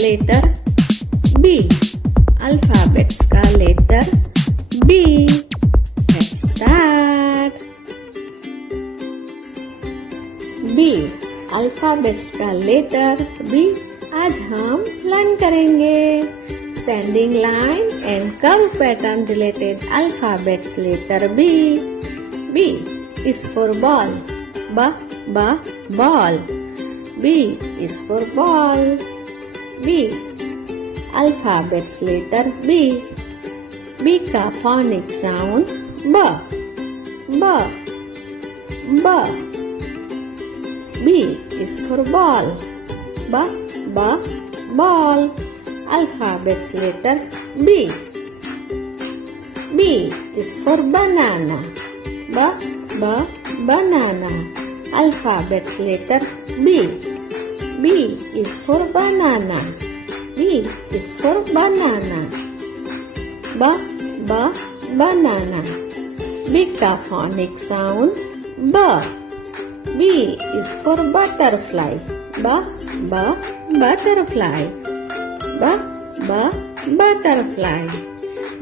Letter B. Alphabets का letter B. Let's start. B. Alphabets का letter B. आज हम लर्न करेंगे. Standing line and curve pattern related alphabets letter B. B is for ball. Ball. B is for ball. B. Alphabets letter B. B का phonic sound B. B is for ball. Ball. Alphabets letter B. B is for banana. Banana. Alphabets letter B. B is for banana. B is for banana. Banana. B का phonic sound B. B is for butterfly. Butterfly. Butterfly.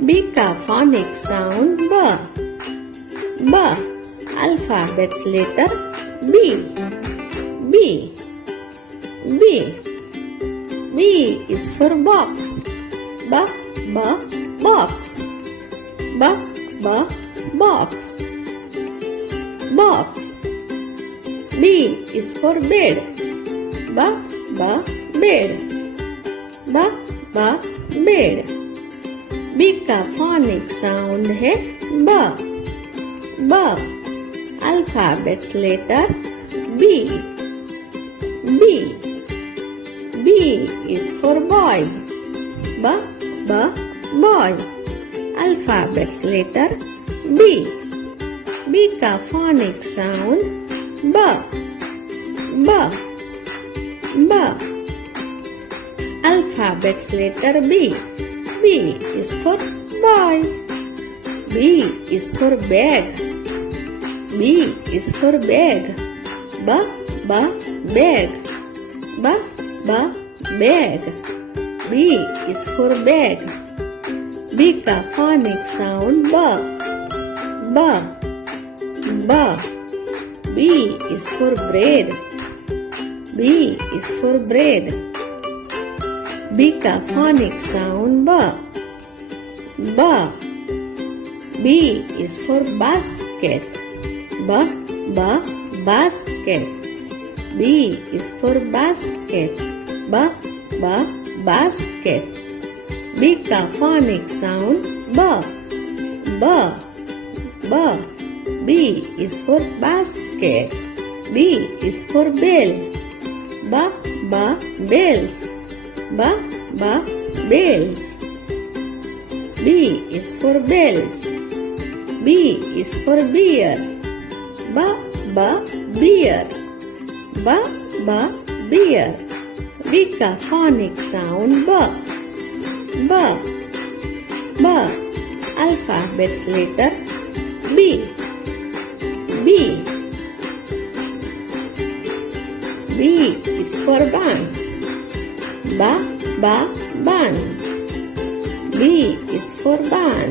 B का phonic sound B. Alphabets letter B. B is for box. Box. B is for bed. Bed. B का phonic sound है B. Alphabets letter B. B is for boy. Boy. Alphabets letter B. B का phonic sound B. Alphabets letter B. B is for boy. B is for bag. B is for bag. Bag. Bag. B is for bag. B का phonic sound B. B is for bread. B is for bread. B का phonic sound B. B is for basket. Basket. B is for basket. Basket. B का phonic sound B. B is for basket. B is for bell. Bells. Bells. B is for bells. B is for beer. Beer. Beer. B का phonic sound B. Alphabets letter B. B is for bun. Bun. B is for bun.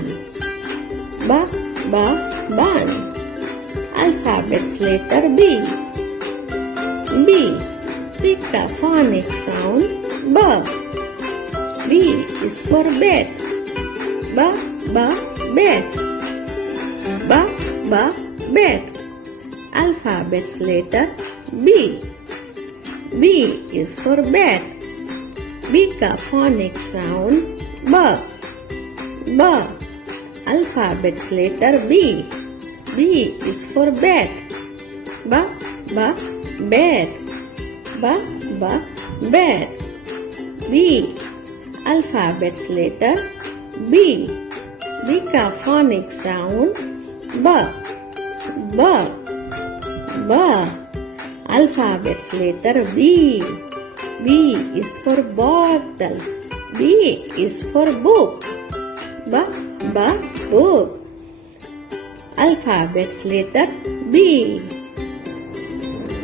Bun. Alphabets letter B. B का phonic sound B. B is for bed. Bed. Bed. Alphabets letter B. B is for bed. B का phonic sound B. Alphabets letter B. B is for bed. Bed. Bed. B. Alphabets letter B. B का phonic sound B. Alphabets letter B. B is for bottle. B is for book. Book. Alphabets letter B.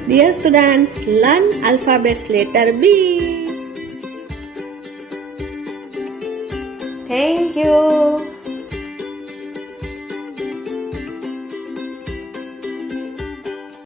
Dear students, learn alphabets letter B. Thank you.